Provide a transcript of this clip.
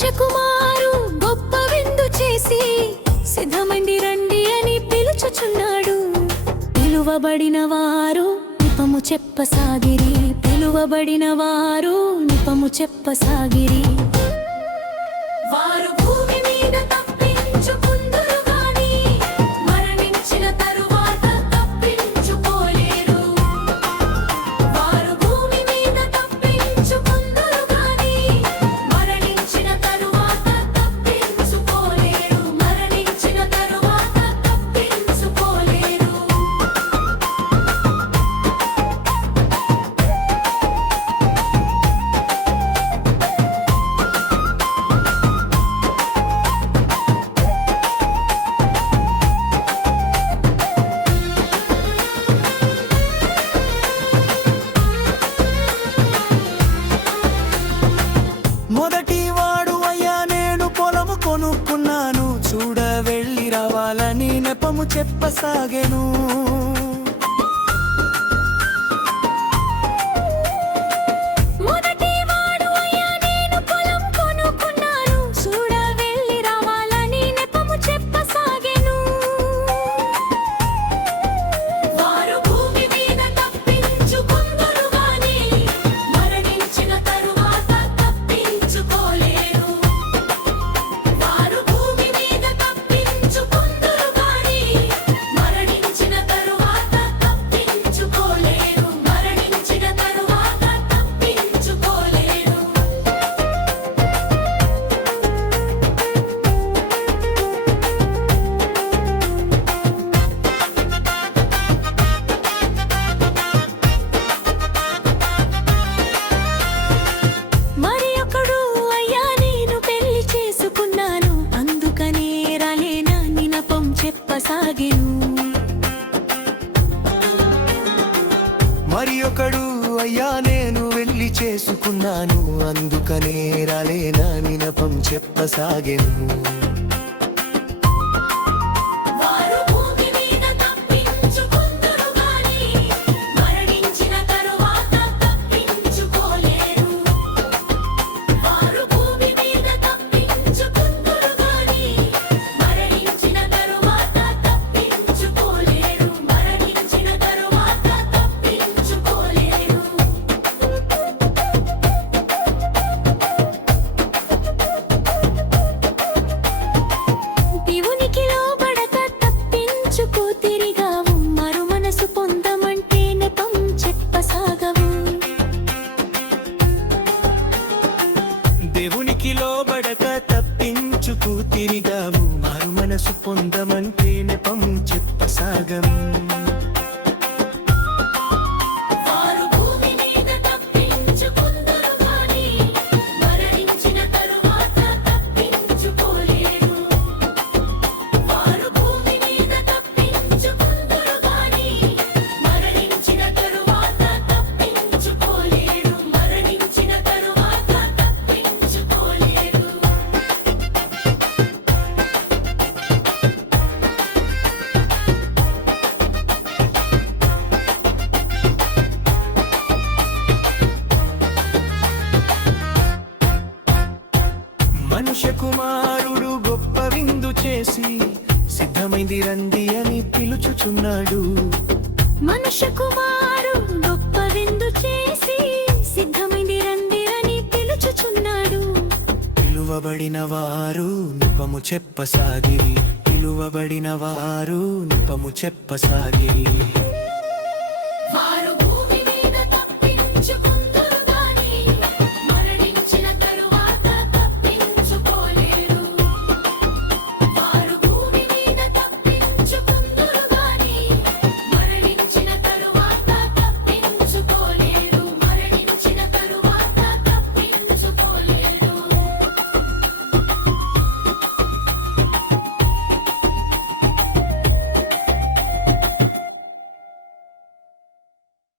మనుష్య కుమారు గొప్ప విందు చేసి సిద్ధమండి రండి అని పిలుచుచున్నాడు. పిలువబడిన వారు నిపము చెప్పసాగిరి, పిలువబడిన వారు నిపము చెప్పసాగిరి. వారు భూమి మీద తప్పించుకుందురు గాని మరణించిన తరువాత తప్పించుకోలేరు. వారు భూమి మీద తప్పించుకుందురు గాని మరణించిన తరువాత తప్పించుకోలేరు. మరణించిన తరువాత తప్పించుకోలేరు. మొదటి వాడు అయ్యా నేను పొలము కొనుక్కున్నాను, చూడ వెళ్ళి రావాలని నెపము చెప్పసాగెను. మొదటి వాడు అయ్యా నేను పొలం కొనుక్కున్నాను, చూడ వెళ్ళి రావాలని నెపము చెప్పసాగెను. వారు భూమి మీద తప్పించుకుందురు గాని మరణించిన తరువాత తప్పించుకోలేరు. వారు భూమి మీద తప్పించుకుందురు గాని మరణించిన తరువాత తప్పించుకోలేరు. మరణించిన తరువాత తప్పించుకోలేరు. మరి ఒకడు అయ్యా నేను పెళ్లి చేసుకున్నాను, అందుకనే రాలేనని నెపం చెప్పసాగెను. మరి ఒకడు అయ్యా నేను వెళ్ళి చేసుకున్నాను, అందుకనే రాలేనని నెపం చెప్పసాగెను. వారు భూమి మీద తప్పించుకుందురు గాని మరణించిన తరువాత తప్పించుకోలేరు. వారు భూమి మీద తప్పించుకుందురు గాని మరణించిన తరువాత తప్పించుకోలేరు. మరణించిన తరువాత తప్పించుకోలేరు. దేవునికి లోబడక తప్పించుకో తిరిగావు, మరు మనసు పొందమంటే నెపం చెప్పసాగవు. దేవునికి లోబడక తప్పించుకు తిరిగాము, మారు మనసు పొందమంటే నెపం చెప్పసాగం. వారు భూమి మీద తప్పించుకుందురు గాని మరణించిన తరువాత తప్పించుకోలేరు. వారు భూమి మీద తప్పించుకుందురు గాని మరణించిన తరువాత తప్పించుకోలేరు. మరణించిన తరువాత తప్పించుకోలేరు. మనుష్య కుమారుడు గొప్ప విందు చేసి సిద్ధమైంది రండి అని పిలుచుచున్నాడు. మనుష్య కుమారు గొప్ప విందు చేసి సిద్ధమైంది రండి అని పిలుచుచున్నాడు. పిలువబడిన వారు నిపము చెప్పసాగిరి, పిలువబడిన వారు నిపము చెప్పసాగిరి.